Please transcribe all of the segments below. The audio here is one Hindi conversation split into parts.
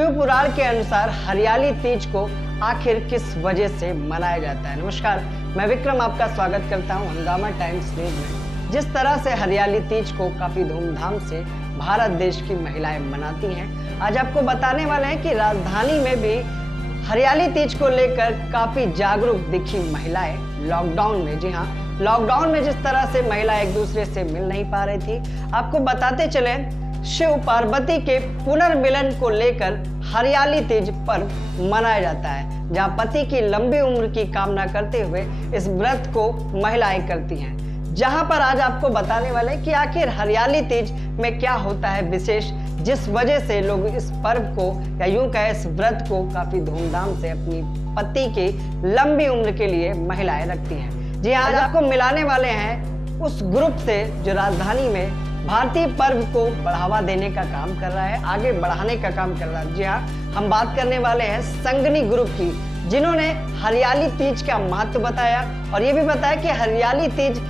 शिव पुराण के अनुसार हरियाली तीज को आखिर किस वजह से मनाया जाता है। नमस्कार, मैं विक्रम आपका स्वागत करता हूं हंगामा टाइम्स न्यूज में। जिस तरह से हरियाली तीज को काफी धूमधाम से भारत देश की महिलाएं मनाती हैं, आज आपको बताने वाले हैं कि राजधानी में भी हरियाली तीज को लेकर काफी जागरूक दिखी महिलाएं लॉकडाउन में। जी हाँ, लॉकडाउन में जिस तरह से महिलाएं एक दूसरे से मिल नहीं पा रही थी, आपको बताते चले शिव पार्वती के पुनर्मिलन को लेकर हरियाली तीज पर्व मनाया जाता है, जहां पति की लंबी उम्र की कामना करते हुए इस व्रत को महिलाएं करती हैं। जहां पर आज आपको बताने वाले कि आखिर हरियाली तीज में क्या होता है विशेष, जिस वजह से लोग इस पर्व को या यूं कहे इस व्रत को काफी धूमधाम से अपनी पति की लंबी उम्र के लिए महिलाएं रखती हैं। जी आज आपको मिलाने वाले हैं उस ग्रुप से जो राजधानी में भारतीय पर्व को बढ़ावा देने का काम कर रहा है, आगे बढ़ाने का काम कर रहा है। जी हाँ, हम बात करने वाले हैं संगनी ग्रुप की, जिन्होंने हरियाली तीज का महत्व बताया और ये भी बताया कि हरियाली तीज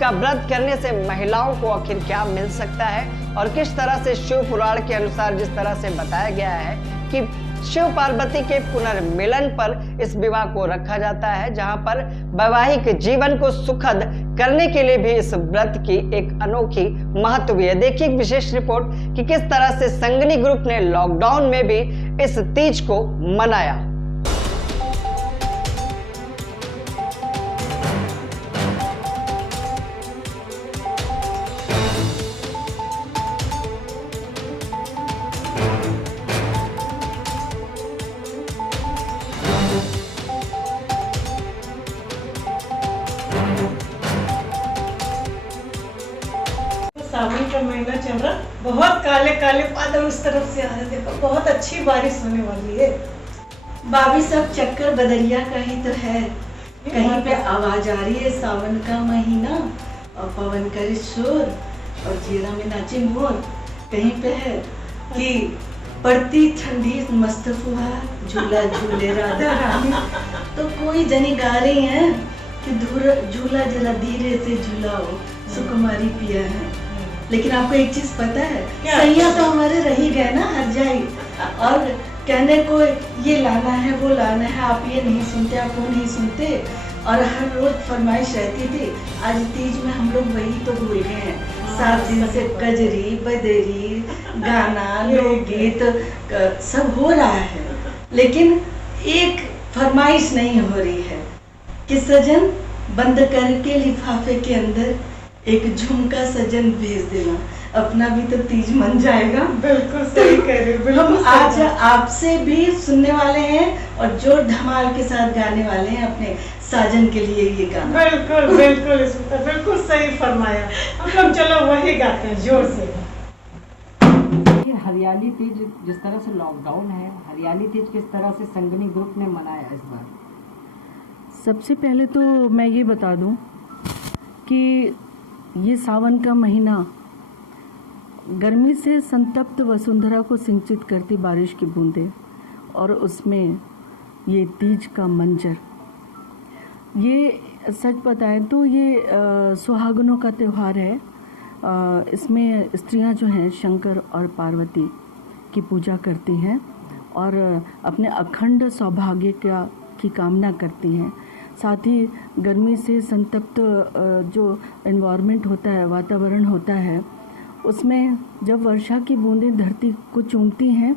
का व्रत करने से महिलाओं को आखिर क्या मिल सकता है और किस तरह से शिव पुराण के अनुसार जिस तरह से बताया गया है कि शिव पार्वती के पुनर्मिलन पर इस विवाह को रखा जाता है, जहां पर वैवाहिक जीवन को सुखद करने के लिए भी इस व्रत की एक अनोखी महत्व भी है। देखिए एक विशेष रिपोर्ट कि किस तरह से संगनी ग्रुप ने लॉकडाउन में भी इस तीज को मनाया। सावन का महीना चल रहा, बहुत काले काले बादल उस तरफ से आ रहे, देखो बहुत अच्छी बारिश होने वाली है। भाभी सब चक्कर बदरिया का ही तो है। कहीं पे आवाज आ रही है सावन का महीना और पवन करे शोर और जीरा में नाचे मोर। कहीं पे है कि पड़ती ठंडी मस्त फुहार झूला झूले राधा रानी। तो कोई जनी गा रही है कि झूला जरा धीरे से झूलाओ सुकुमारी पिया है। लेकिन आपको एक चीज पता है, सैया तो हमारे रह ही गए ना हर जाई, और कहने को ये लाना है वो लाना है, आप ये नहीं सुनते, आप वो नहीं सुनते, और हर रोज फरमाइश रहती थी। आज तीज में हम लोग वही तो भूल गए हैं। 7 दिन से कजरी बदरी गाना लोकगीत सब हो रहा है, लेकिन एक फरमाइश नहीं हो रही है कि सजन बंद करके लिफाफे के अंदर एक झुमका सजन भेज देना, अपना भी तो तीज मन जाएगा। बिल्कुल सही कह रहे हो। हम आज आपसे भी सुनने वाले हैं और जोर धमाल के साथ गाने वाले हैं अपने साजन के लिए ये गाना। बिल्कुल बिल्कुल बिल्कुल सही फरमाया। हम लोग चलो वही गाते हैं जोर से। हरियाली तीज जिस तरह से लॉकडाउन है, हरियाली तीज किस तरह से संगनी ग्रुप ने मनाया इस बार? सबसे पहले तो मैं ये बता दूं कि ये सावन का महीना गर्मी से संतप्त वसुंधरा को सिंचित करती बारिश की बूंदें, और उसमें ये तीज का मंजर, ये सच बताएं तो ये सुहागनों का त्यौहार है। इसमें स्त्रियां जो हैं शंकर और पार्वती की पूजा करती हैं और अपने अखंड सौभाग्य की कामना करती हैं। साथ ही गर्मी से संतप्त जो एनवायरनमेंट होता है, वातावरण होता है, उसमें जब वर्षा की बूंदें धरती को चूमती हैं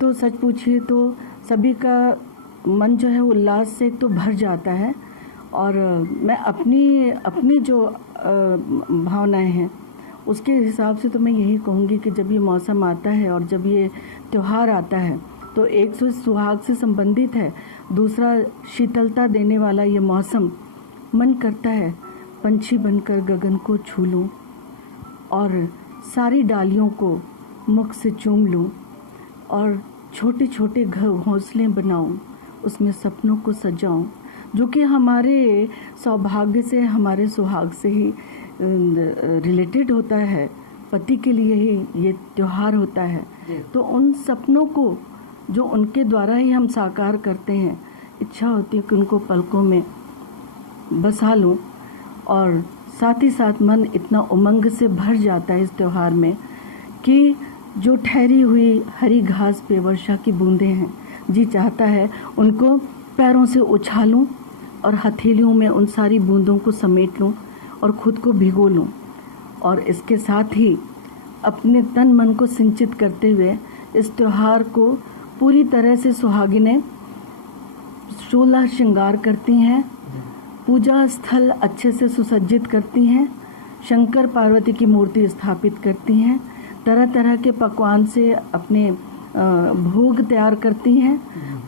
तो सच पूछिए तो सभी का मन जो है उल्लास से तो भर जाता है। और मैं अपनी जो भावनाएं हैं उसके हिसाब से तो मैं यही कहूँगी कि जब ये मौसम आता है और जब ये त्यौहार आता है तो एक तो सुहाग से संबंधित है, दूसरा शीतलता देने वाला ये मौसम, मन करता है पंछी बनकर गगन को छू लूं और सारी डालियों को मुख से चूम लूं और छोटे छोटे घोंसले बनाऊं, उसमें सपनों को सजाऊं, जो कि हमारे सौभाग्य से, हमारे सुहाग से ही रिलेटेड होता है। पति के लिए ही ये त्यौहार होता है। तो उन सपनों को जो उनके द्वारा ही हम साकार करते हैं, इच्छा होती है कि उनको पलकों में बसा लूं, और साथ ही साथ मन इतना उमंग से भर जाता है इस त्यौहार में कि जो ठहरी हुई हरी घास पे वर्षा की बूंदें हैं, जी चाहता है उनको पैरों से उछालूं और हथेलियों में उन सारी बूंदों को समेट लूं और खुद को भिगो लूं, और इसके साथ ही अपने तन मन को सिंचित करते हुए इस त्योहार को पूरी तरह से सुहागिनें 16 श्रृंगार करती हैं, पूजा स्थल अच्छे से सुसज्जित करती हैं, शंकर पार्वती की मूर्ति स्थापित करती हैं, तरह तरह के पकवान से अपने भोग तैयार करती हैं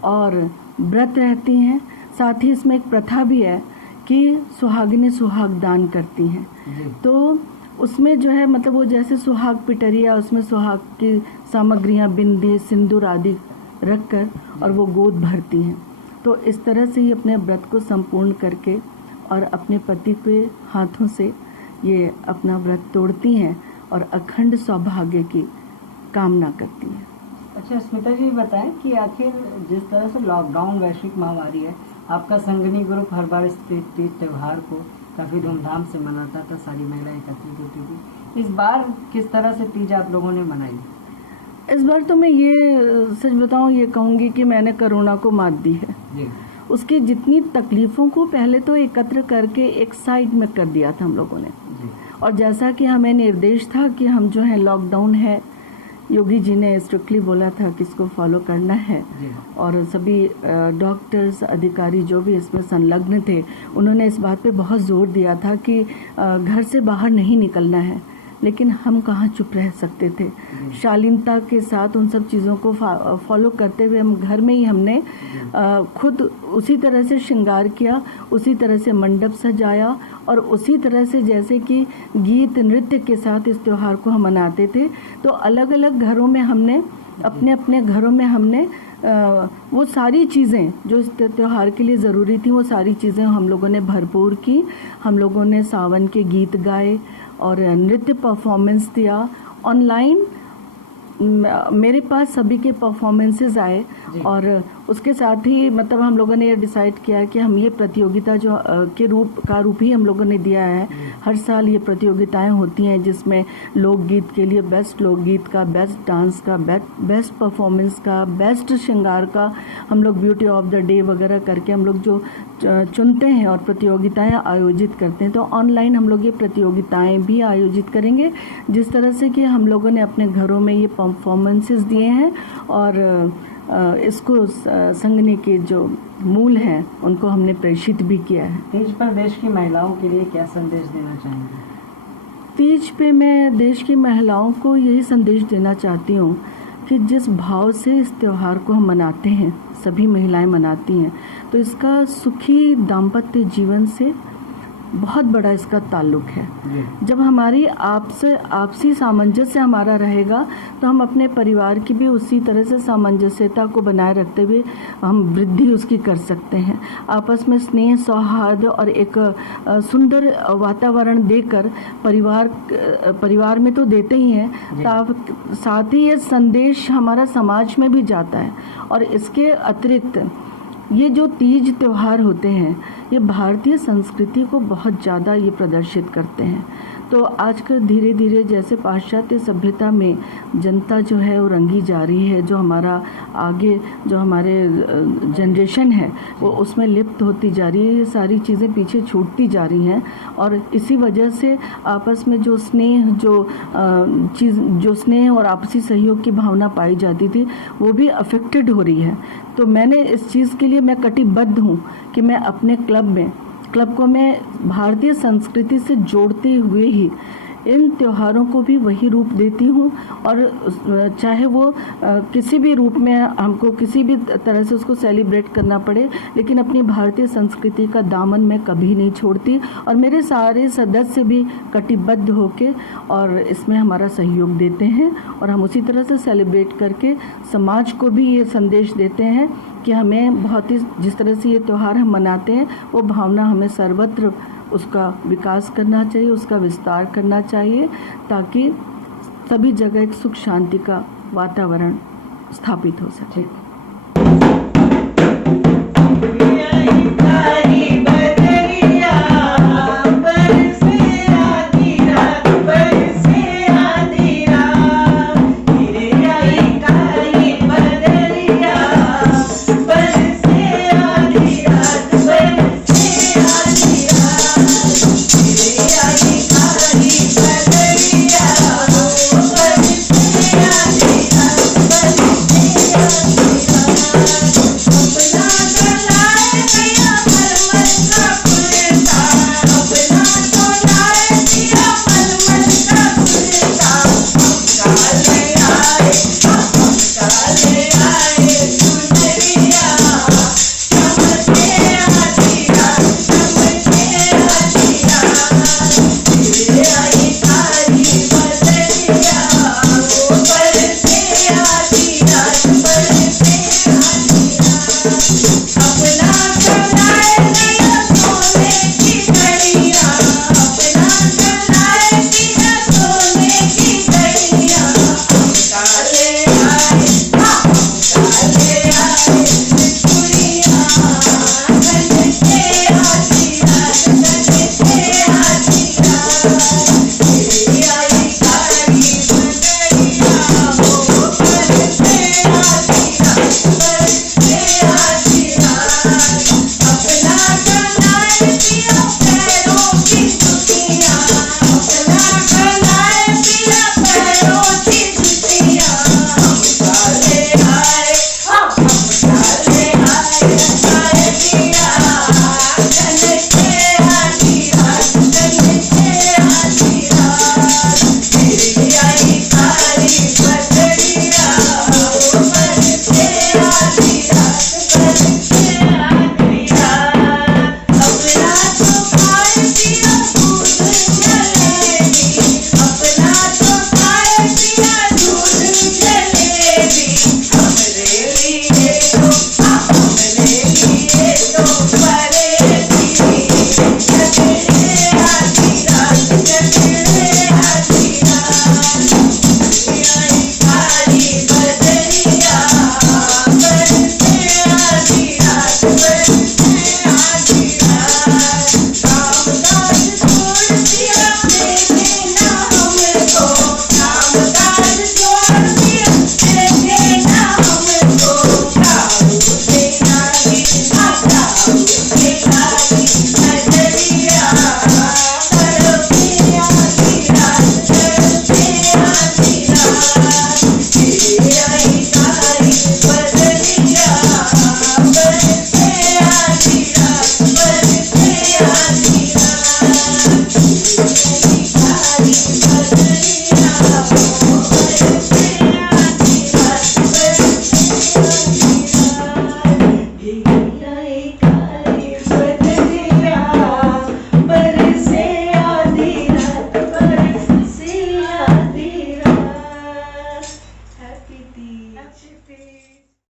और व्रत रहती हैं। साथ ही इसमें एक प्रथा भी है कि सुहागिनें सुहाग दान करती हैं। तो उसमें जो है मतलब वो जैसे सुहाग पिटरिया, उसमें सुहाग की सामग्रियां बिंदी सिंदूर आदि रखकर और वो गोद भरती हैं। तो इस तरह से ही अपने व्रत को संपूर्ण करके और अपने पति के हाथों से ये अपना व्रत तोड़ती हैं और अखंड सौभाग्य की कामना करती हैं। अच्छा स्मिता जी बताएं कि आखिर जिस तरह से लॉकडाउन वैश्विक महामारी है, आपका संगनी ग्रुप हर बार इस तीज त्यौहार को काफ़ी धूमधाम से मनाता था, सारी महिलाएं एकत्रित होती थी। इस बार किस तरह से तीज आप लोगों ने मनाई? इस बार तो मैं ये सच बताऊं, ये कहूँगी कि मैंने कोरोना को मात दी है। उसकी जितनी तकलीफ़ों को पहले तो एकत्र करके एक साइड में कर दिया था हम लोगों ने, और जैसा कि हमें निर्देश था कि हम जो है लॉकडाउन है, योगी जी ने स्ट्रिक्टली बोला था कि इसको फॉलो करना है, और सभी डॉक्टर्स अधिकारी जो भी इसमें संलग्न थे उन्होंने इस बात पे बहुत जोर दिया था कि घर से बाहर नहीं निकलना है। लेकिन हम कहाँ चुप रह सकते थे। शालीनता के साथ उन सब चीज़ों को फॉलो करते हुए हम घर में ही हमने खुद उसी तरह से श्रृंगार किया, उसी तरह से मंडप सजाया और उसी तरह से जैसे कि गीत नृत्य के साथ इस त्यौहार को हम मनाते थे। तो अलग अलग घरों में हमने अपने अपने घरों में हमने वो सारी चीज़ें जो इस त्यौहार के लिए ज़रूरी थी वो सारी चीज़ें हम लोगों ने भरपूर की। हम लोगों ने सावन के गीत गाए और नृत्य परफॉर्मेंस दिया। ऑनलाइन मेरे पास सभी के परफॉर्मेंसेस आए और उसके साथ ही मतलब हम लोगों ने ये डिसाइड किया कि हम ये प्रतियोगिता जो के रूप ही हम लोगों ने दिया है। हर साल ये प्रतियोगिताएं होती हैं जिसमें लोकगीत के लिए बेस्ट लोकगीत का, बेस्ट डांस का, बेस्ट परफॉर्मेंस का, बेस्ट श्रृंगार का हम लोग ब्यूटी ऑफ द डे वगैरह करके हम लोग जो चुनते हैं और प्रतियोगिताएं आयोजित करते हैं। तो ऑनलाइन हम लोग ये प्रतियोगिताएं भी आयोजित करेंगे, जिस तरह से कि हम लोगों ने अपने घरों में ये परफॉर्मेंसेस दिए हैं और इसको संगनी के जो मूल हैं उनको हमने प्रेषित भी किया है। तीज पर देश की महिलाओं के लिए क्या संदेश देना चाहेंगे? तीज पे मैं देश की महिलाओं को यही संदेश देना चाहती हूँ कि जिस भाव से इस त्यौहार को हम मनाते हैं, सभी महिलाएं मनाती हैं, तो इसका सुखी दाम्पत्य जीवन से बहुत बड़ा इसका ताल्लुक है। जब हमारी आपसी सामंजस्य हमारा रहेगा तो हम अपने परिवार की भी उसी तरह से सामंजस्यता को बनाए रखते हुए हम वृद्धि उसकी कर सकते हैं। आपस में स्नेह, सौहार्द और एक सुंदर वातावरण देकर परिवार में तो देते ही हैं, साथ ही ये संदेश हमारा समाज में भी जाता है। और इसके अतिरिक्त ये जो तीज त्यौहार होते हैं ये भारतीय संस्कृति को बहुत ज़्यादा ये प्रदर्शित करते हैं। तो आजकल धीरे धीरे जैसे पाश्चात्य सभ्यता में जनता जो है वो रंगी जा रही है, जो हमारा आगे जो हमारे जनरेशन है वो उसमें लिप्त होती जा रही है, ये सारी चीज़ें पीछे छूटती जा रही हैं। और इसी वजह से आपस में जो स्नेह जो स्नेह और आपसी सहयोग की भावना पाई जाती थी वो भी अफेक्टेड हो रही है। तो मैंने इस चीज़ के लिए मैं कटिबद्ध हूँ कि मैं अपने क्लब को मैं भारतीय संस्कृति से जोड़ते हुए ही इन त्योहारों को भी वही रूप देती हूँ। और चाहे वो किसी भी रूप में हमको किसी भी तरह से उसको सेलिब्रेट करना पड़े, लेकिन अपनी भारतीय संस्कृति का दामन मैं कभी नहीं छोड़ती। और मेरे सारे सदस्य भी कटिबद्ध होके और इसमें हमारा सहयोग देते हैं और हम उसी तरह से सेलिब्रेट करके समाज को भी ये संदेश देते हैं कि हमें बहुत ही जिस तरह से ये त्यौहार हम मनाते हैं वो भावना हमें सर्वत्र उसका विकास करना चाहिए, उसका विस्तार करना चाहिए, ताकि सभी जगह एक सुख शांति का वातावरण स्थापित हो सके।